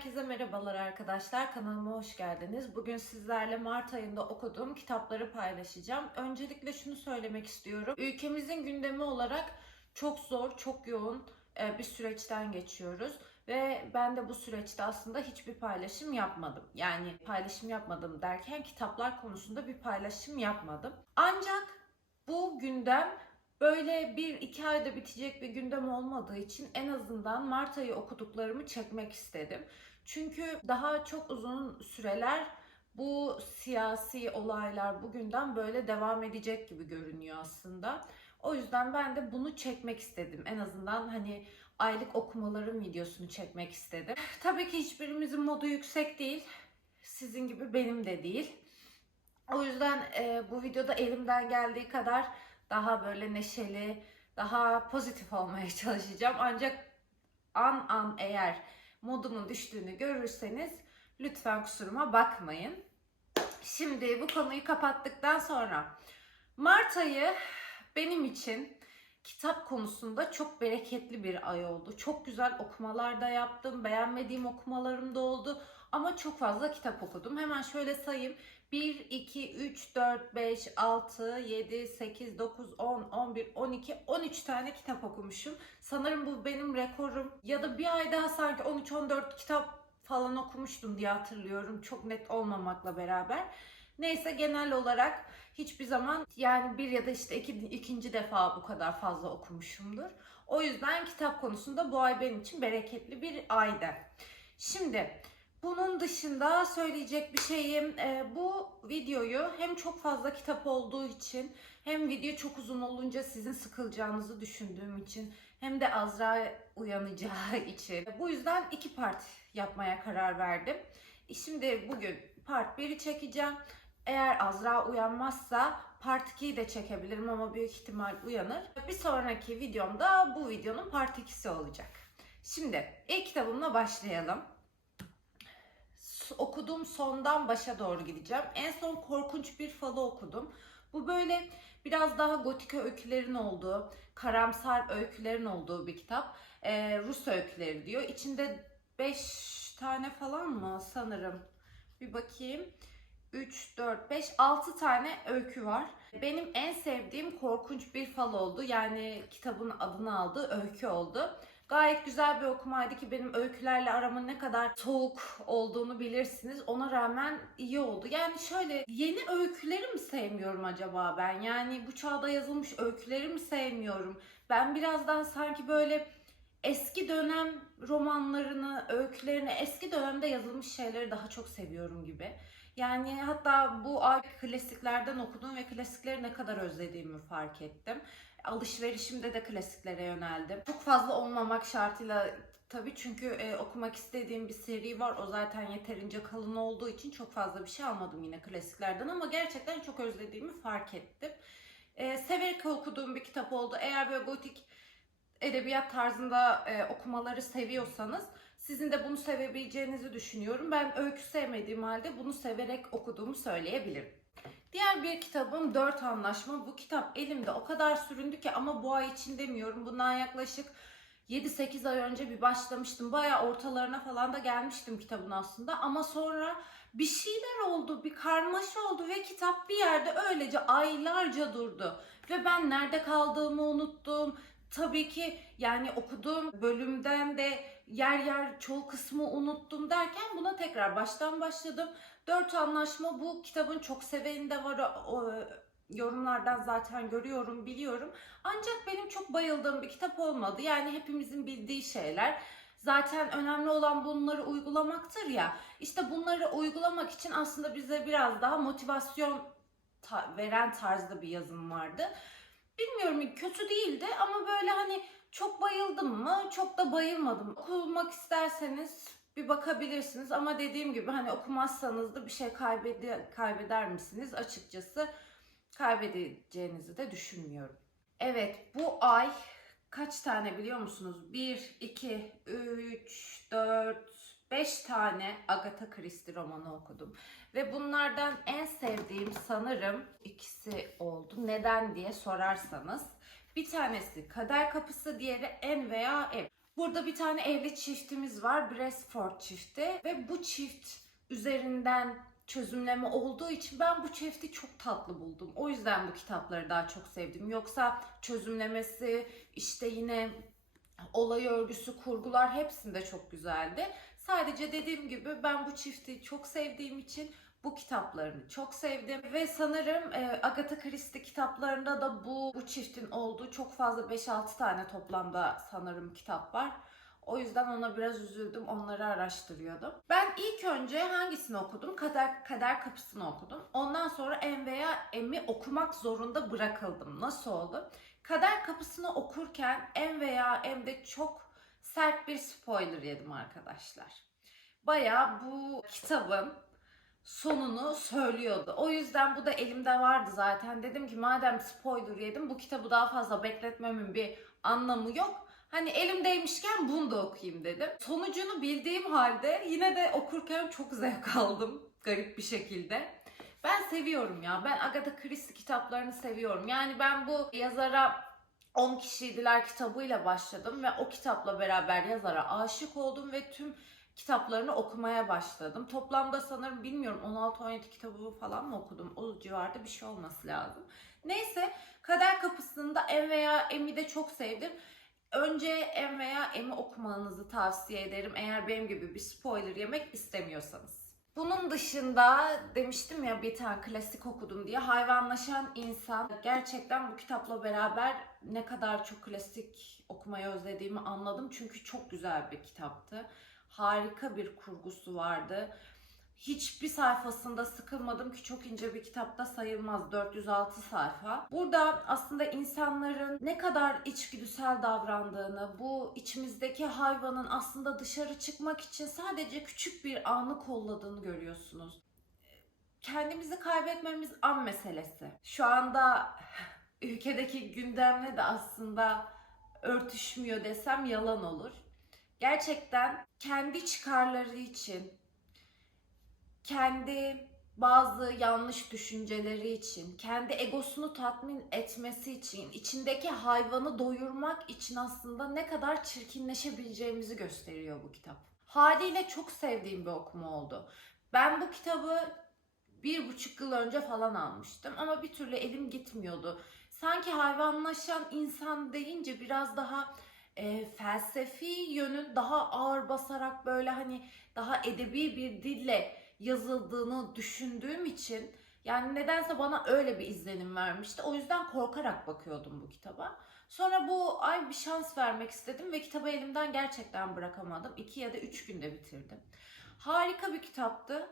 Herkese merhabalar arkadaşlar. Kanalıma hoş geldiniz. Bugün sizlerle Mart ayında okuduğum kitapları paylaşacağım. Öncelikle şunu söylemek istiyorum. Ülkemizin gündemi olarak çok zor, çok yoğun e, bir süreçten geçiyoruz. Ve ben de bu süreçte aslında hiçbir paylaşım yapmadım. Yani paylaşım yapmadım derken kitaplar konusunda bir paylaşım yapmadım. Ancak bu gündem Böyle bir iki ayda bitecek bir gündem olmadığı için en azından Mart ayı okuduklarımı çekmek istedim. Çünkü daha çok uzun süreler bu siyasi olaylar bugünden böyle devam edecek gibi görünüyor aslında. O yüzden ben de bunu çekmek istedim. En azından hani aylık okumalarım videosunu çekmek istedim. Tabii ki hiçbirimizin modu yüksek değil. Sizin gibi benim de değil. O yüzden e, bu videoda elimden geldiği kadar daha böyle neşeli, daha pozitif olmaya çalışacağım. Ancak an an eğer modumun düştüğünü görürseniz lütfen kusuruma bakmayın. Şimdi bu konuyu kapattıktan sonra Mart ayı benim için kitap konusunda çok bereketli bir ay oldu. Çok güzel okumalar da yaptım. Beğenmediğim okumalarım da oldu. Ama çok fazla kitap okudum. Hemen şöyle sayayım. 1, 2, 3, 4, 5, 6, 7, 8, 9, 10, 11, 12, 13 tane kitap okumuşum. Sanırım bu benim rekorum. Ya da bir ay daha sanki 13-14 kitap falan okumuştum diye hatırlıyorum. Çok net olmamakla beraber. Neyse genel olarak hiçbir zaman yani bir ya da işte iki, ikinci defa bu kadar fazla okumuşumdur. O yüzden kitap konusunda bu ay benim için bereketli bir aydı. Şimdi bunun dışında söyleyecek bir şeyim e, bu videoyu hem çok fazla kitap olduğu için hem video çok uzun olunca sizin sıkılacağınızı düşündüğüm için hem de Azra uyanacağı için. Bu yüzden iki part yapmaya karar verdim. E, Şimdi bugün part 1'i çekeceğim. Eğer Azra uyanmazsa part 2'yi de çekebilirim ama büyük ihtimal uyanır. Bir sonraki videomda bu videonun part 2'si olacak. Şimdi ilk kitabımla başlayalım okuduğum sondan başa doğru gideceğim. En son korkunç bir falı okudum. Bu böyle biraz daha gotik öykülerin olduğu, karamsar öykülerin olduğu bir kitap. Ee, Rus öyküleri diyor. İçinde 5 tane falan mı sanırım. Bir bakayım. 3, 4, 5, 6 tane öykü var. Benim en sevdiğim korkunç bir fal oldu. Yani kitabın adını aldığı öykü oldu. Gayet güzel bir okumaydı ki benim öykülerle aramın ne kadar soğuk olduğunu bilirsiniz. Ona rağmen iyi oldu. Yani şöyle yeni öyküleri mi sevmiyorum acaba ben? Yani bu çağda yazılmış öyküleri mi sevmiyorum? Ben birazdan sanki böyle eski dönem romanlarını, öykülerini, eski dönemde yazılmış şeyleri daha çok seviyorum gibi. Yani hatta bu ay klasiklerden okudum ve klasikleri ne kadar özlediğimi fark ettim. Alışverişimde de klasiklere yöneldim. Çok fazla olmamak şartıyla tabii çünkü e, okumak istediğim bir seri var. O zaten yeterince kalın olduğu için çok fazla bir şey almadım yine klasiklerden ama gerçekten çok özlediğimi fark ettim. E, severek okuduğum bir kitap oldu. Eğer böyle gotik edebiyat tarzında e, okumaları seviyorsanız sizin de bunu sevebileceğinizi düşünüyorum. Ben öykü sevmediğim halde bunu severek okuduğumu söyleyebilirim. Diğer bir kitabım Dört Anlaşma. Bu kitap elimde o kadar süründü ki ama bu ay için demiyorum. Bundan yaklaşık 7-8 ay önce bir başlamıştım. Baya ortalarına falan da gelmiştim kitabın aslında. Ama sonra bir şeyler oldu, bir karmaşa oldu ve kitap bir yerde öylece aylarca durdu. Ve ben nerede kaldığımı unuttum. Tabii ki yani okuduğum bölümden de yer yer çoğu kısmı unuttum derken buna tekrar baştan başladım. Dört anlaşma bu kitabın çok seveni de var. O, yorumlardan zaten görüyorum, biliyorum. Ancak benim çok bayıldığım bir kitap olmadı. Yani hepimizin bildiği şeyler. Zaten önemli olan bunları uygulamaktır ya. İşte bunları uygulamak için aslında bize biraz daha motivasyon ta- veren tarzda bir yazım vardı. Bilmiyorum kötü değildi ama böyle hani çok bayıldım mı? Çok da bayılmadım. Okumak isterseniz bir bakabilirsiniz ama dediğim gibi hani okumazsanız da bir şey kaybede kaybeder misiniz? Açıkçası kaybedeceğinizi de düşünmüyorum. Evet bu ay kaç tane biliyor musunuz? 1, 2, 3, 4, 5 tane Agatha Christie romanı okudum. Ve bunlardan en sevdiğim sanırım ikisi oldu. Neden diye sorarsanız. Bir tanesi Kader Kapısı, diğeri En veya Ev. Burada bir tane evli çiftimiz var. Brestford çifti. Ve bu çift üzerinden çözümleme olduğu için ben bu çifti çok tatlı buldum. O yüzden bu kitapları daha çok sevdim. Yoksa çözümlemesi işte yine olay örgüsü, kurgular hepsinde çok güzeldi. Sadece dediğim gibi ben bu çifti çok sevdiğim için bu kitaplarını çok sevdim ve sanırım e, Agatha Christie kitaplarında da bu bu çiftin olduğu çok fazla 5-6 tane toplamda sanırım kitap var. O yüzden ona biraz üzüldüm. Onları araştırıyordum. Ben ilk önce hangisini okudum? Kader, Kader Kapısı'nı okudum. Ondan sonra M veya M'i okumak zorunda bırakıldım. Nasıl oldu? Kader Kapısı'nı okurken M veya M'de çok sert bir spoiler yedim arkadaşlar. Baya bu kitabın sonunu söylüyordu. O yüzden bu da elimde vardı zaten. Dedim ki madem spoiler yedim bu kitabı daha fazla bekletmemin bir anlamı yok. Hani elimdeymişken bunu da okuyayım dedim. Sonucunu bildiğim halde yine de okurken çok zevk aldım garip bir şekilde. Ben seviyorum ya. Ben Agatha Christie kitaplarını seviyorum. Yani ben bu yazara 10 kişiydiler kitabıyla başladım ve o kitapla beraber yazara aşık oldum ve tüm kitaplarını okumaya başladım. Toplamda sanırım bilmiyorum 16-17 kitabı falan mı okudum? O civarda bir şey olması lazım. Neyse Kader Kapısı'nda M veya M'i de çok sevdim. Önce M veya M'i okumanızı tavsiye ederim eğer benim gibi bir spoiler yemek istemiyorsanız. Bunun dışında demiştim ya bir tane klasik okudum diye hayvanlaşan insan gerçekten bu kitapla beraber ne kadar çok klasik okumayı özlediğimi anladım çünkü çok güzel bir kitaptı. Harika bir kurgusu vardı. Hiçbir sayfasında sıkılmadım ki çok ince bir kitapta sayılmaz 406 sayfa. Burada aslında insanların ne kadar içgüdüsel davrandığını, bu içimizdeki hayvanın aslında dışarı çıkmak için sadece küçük bir anı kolladığını görüyorsunuz. Kendimizi kaybetmemiz an meselesi. Şu anda ülkedeki gündemle de aslında örtüşmüyor desem yalan olur. Gerçekten kendi çıkarları için kendi bazı yanlış düşünceleri için, kendi egosunu tatmin etmesi için, içindeki hayvanı doyurmak için aslında ne kadar çirkinleşebileceğimizi gösteriyor bu kitap. Haliyle çok sevdiğim bir okuma oldu. Ben bu kitabı bir buçuk yıl önce falan almıştım ama bir türlü elim gitmiyordu. Sanki hayvanlaşan insan deyince biraz daha e, felsefi yönün daha ağır basarak böyle hani daha edebi bir dille yazıldığını düşündüğüm için yani nedense bana öyle bir izlenim vermişti. O yüzden korkarak bakıyordum bu kitaba. Sonra bu ay bir şans vermek istedim ve kitabı elimden gerçekten bırakamadım. İki ya da üç günde bitirdim. Harika bir kitaptı.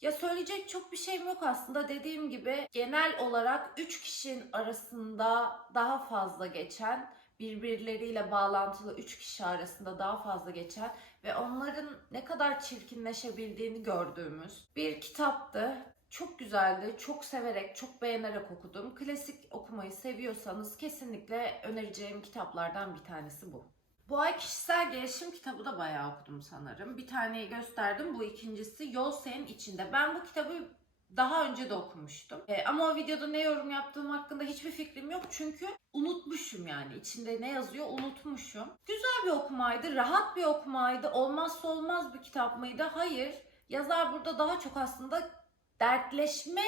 Ya söyleyecek çok bir şeyim yok aslında. Dediğim gibi genel olarak üç kişinin arasında daha fazla geçen birbirleriyle bağlantılı üç kişi arasında daha fazla geçen ve onların ne kadar çirkinleşebildiğini gördüğümüz bir kitaptı. Çok güzeldi. Çok severek, çok beğenerek okudum. Klasik okumayı seviyorsanız kesinlikle önereceğim kitaplardan bir tanesi bu. Bu ay kişisel gelişim kitabı da bayağı okudum sanırım. Bir taneyi gösterdim. Bu ikincisi Yol Senin içinde. Ben bu kitabı daha önce de okumuştum. E, ama o videoda ne yorum yaptığım hakkında hiçbir fikrim yok. Çünkü unutmuşum yani. İçinde ne yazıyor unutmuşum. Güzel bir okumaydı, rahat bir okumaydı. Olmazsa olmaz bir kitap mıydı? Hayır. Yazar burada daha çok aslında dertleşme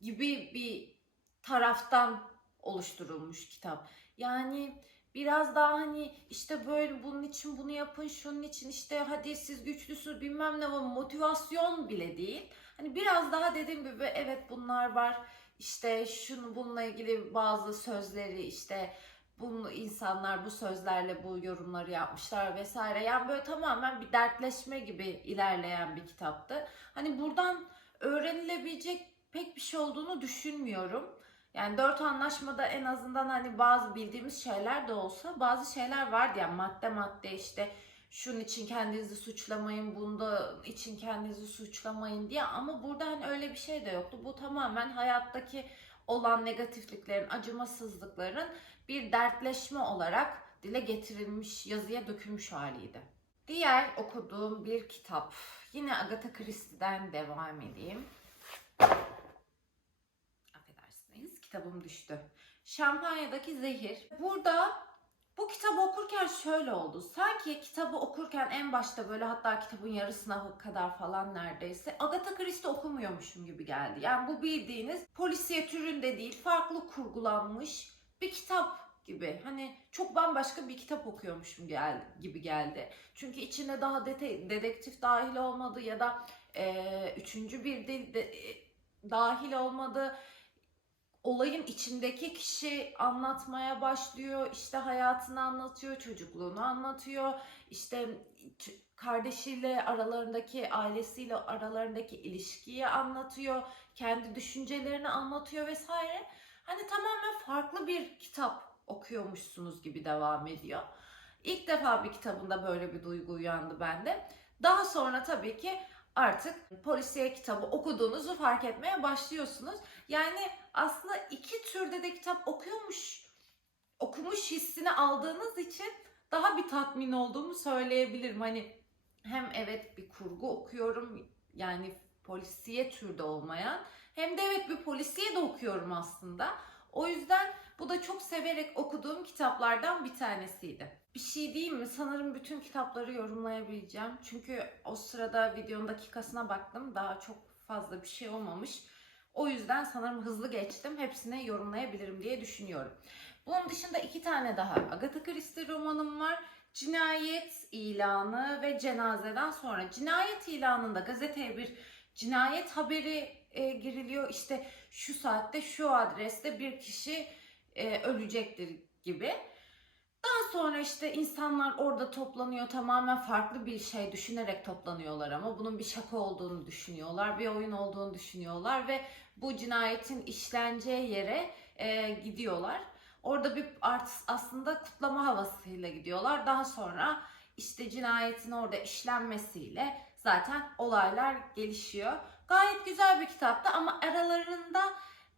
gibi bir taraftan oluşturulmuş kitap. Yani biraz daha hani işte böyle bunun için bunu yapın, şunun için işte hadi siz güçlüsünüz bilmem ne ama motivasyon bile değil. Hani biraz daha dediğim gibi evet bunlar var. İşte şunu bununla ilgili bazı sözleri işte bunu insanlar bu sözlerle bu yorumları yapmışlar vesaire. Yani böyle tamamen bir dertleşme gibi ilerleyen bir kitaptı. Hani buradan öğrenilebilecek pek bir şey olduğunu düşünmüyorum. Yani dört anlaşmada en azından hani bazı bildiğimiz şeyler de olsa bazı şeyler vardı yani madde madde işte şunun için kendinizi suçlamayın, bunda için kendinizi suçlamayın diye ama burada hani öyle bir şey de yoktu. Bu tamamen hayattaki olan negatifliklerin, acımasızlıkların bir dertleşme olarak dile getirilmiş, yazıya dökülmüş haliydi. Diğer okuduğum bir kitap. Yine Agatha Christie'den devam edeyim. Kitabım düştü. Şampanyadaki Zehir. Burada Bu kitabı okurken şöyle oldu. Sanki kitabı okurken en başta böyle hatta kitabın yarısına kadar falan neredeyse Agatha Christie okumuyormuşum gibi geldi. Yani bu bildiğiniz polisiye türünde değil, farklı kurgulanmış bir kitap gibi. Hani çok bambaşka bir kitap okuyormuşum geldi, gibi geldi. Çünkü içinde daha dete- dedektif dahil olmadı ya da eee, üçüncü bir dil de, e, dahil olmadı olayın içindeki kişi anlatmaya başlıyor. İşte hayatını anlatıyor, çocukluğunu anlatıyor. İşte kardeşiyle aralarındaki, ailesiyle aralarındaki ilişkiyi anlatıyor. Kendi düşüncelerini anlatıyor vesaire. Hani tamamen farklı bir kitap okuyormuşsunuz gibi devam ediyor. İlk defa bir kitabında böyle bir duygu uyandı bende. Daha sonra tabii ki artık polisiye kitabı okuduğunuzu fark etmeye başlıyorsunuz. Yani aslında iki türde de kitap okuyormuş, okumuş hissini aldığınız için daha bir tatmin olduğumu söyleyebilirim. Hani hem evet bir kurgu okuyorum yani polisiye türde olmayan hem de evet bir polisiye de okuyorum aslında. O yüzden bu da çok severek okuduğum kitaplardan bir tanesiydi. Bir şey diyeyim mi? Sanırım bütün kitapları yorumlayabileceğim. Çünkü o sırada videonun dakikasına baktım. Daha çok fazla bir şey olmamış. O yüzden sanırım hızlı geçtim. Hepsini yorumlayabilirim diye düşünüyorum. Bunun dışında iki tane daha Agatha Christie romanım var. Cinayet ilanı ve cenazeden sonra. Cinayet ilanında gazeteye bir cinayet haberi e, giriliyor. İşte şu saatte şu adreste bir kişi e, ölecektir gibi. Daha sonra işte insanlar orada toplanıyor tamamen farklı bir şey düşünerek toplanıyorlar ama bunun bir şaka olduğunu düşünüyorlar, bir oyun olduğunu düşünüyorlar ve bu cinayetin işleneceği yere e, gidiyorlar. Orada bir art, aslında kutlama havasıyla gidiyorlar. Daha sonra işte cinayetin orada işlenmesiyle zaten olaylar gelişiyor. Gayet güzel bir kitaptı ama aralarında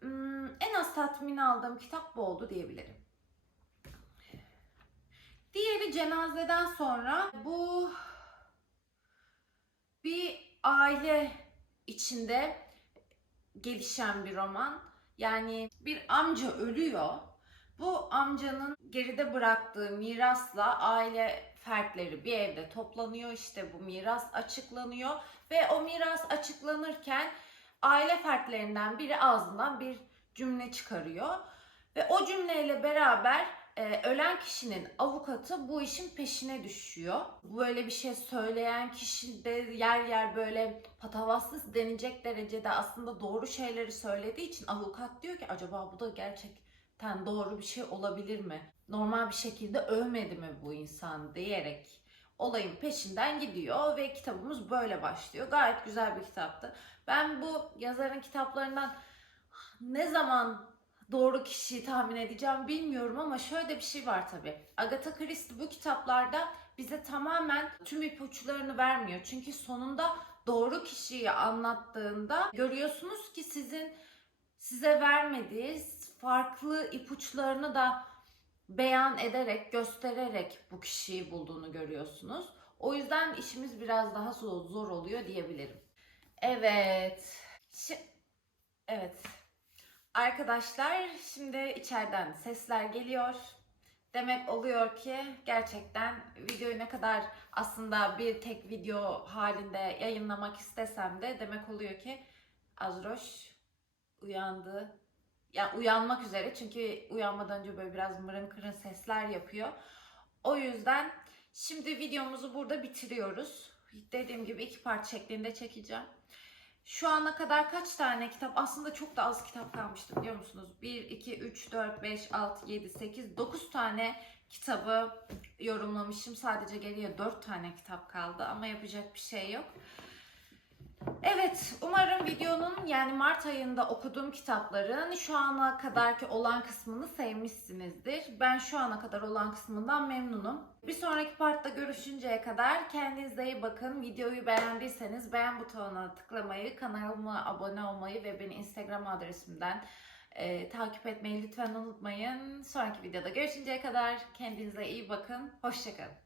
ım, en az tatmin aldığım kitap bu oldu diyebilirim. Diğeri cenazeden sonra bu bir aile içinde gelişen bir roman. Yani bir amca ölüyor. Bu amcanın geride bıraktığı mirasla aile fertleri bir evde toplanıyor. İşte bu miras açıklanıyor ve o miras açıklanırken aile fertlerinden biri ağzından bir cümle çıkarıyor ve o cümleyle beraber e, ölen kişinin avukatı bu işin peşine düşüyor. Böyle bir şey söyleyen kişi de yer yer böyle patavatsız denecek derecede aslında doğru şeyleri söylediği için avukat diyor ki acaba bu da gerçekten doğru bir şey olabilir mi? Normal bir şekilde övmedi mi bu insan diyerek olayın peşinden gidiyor ve kitabımız böyle başlıyor. Gayet güzel bir kitaptı. Ben bu yazarın kitaplarından ne zaman doğru kişiyi tahmin edeceğim bilmiyorum ama şöyle bir şey var tabi. Agatha Christie bu kitaplarda bize tamamen tüm ipuçlarını vermiyor. Çünkü sonunda doğru kişiyi anlattığında görüyorsunuz ki sizin size vermediği farklı ipuçlarını da beyan ederek, göstererek bu kişiyi bulduğunu görüyorsunuz. O yüzden işimiz biraz daha zor, zor oluyor diyebilirim. Evet. Şi- evet. Arkadaşlar şimdi içeriden sesler geliyor. Demek oluyor ki gerçekten videoyu ne kadar aslında bir tek video halinde yayınlamak istesem de demek oluyor ki Azroş uyandı. Ya uyanmak üzere çünkü uyanmadan önce böyle biraz mırın kırın sesler yapıyor. O yüzden şimdi videomuzu burada bitiriyoruz. Dediğim gibi iki part şeklinde çekeceğim. Şu ana kadar kaç tane kitap? Aslında çok da az kitap kalmıştı biliyor musunuz? 1, 2, 3, 4, 5, 6, 7, 8, 9 tane kitabı yorumlamışım. Sadece geriye 4 tane kitap kaldı ama yapacak bir şey yok. Evet, umarım videonun yani Mart ayında okuduğum kitapların şu ana kadarki olan kısmını sevmişsinizdir. Ben şu ana kadar olan kısmından memnunum. Bir sonraki partta görüşünceye kadar kendinize iyi bakın. Videoyu beğendiyseniz beğen butonuna tıklamayı, kanalıma abone olmayı ve beni Instagram adresimden e, takip etmeyi lütfen unutmayın. Sonraki videoda görüşünceye kadar kendinize iyi bakın. Hoşçakalın.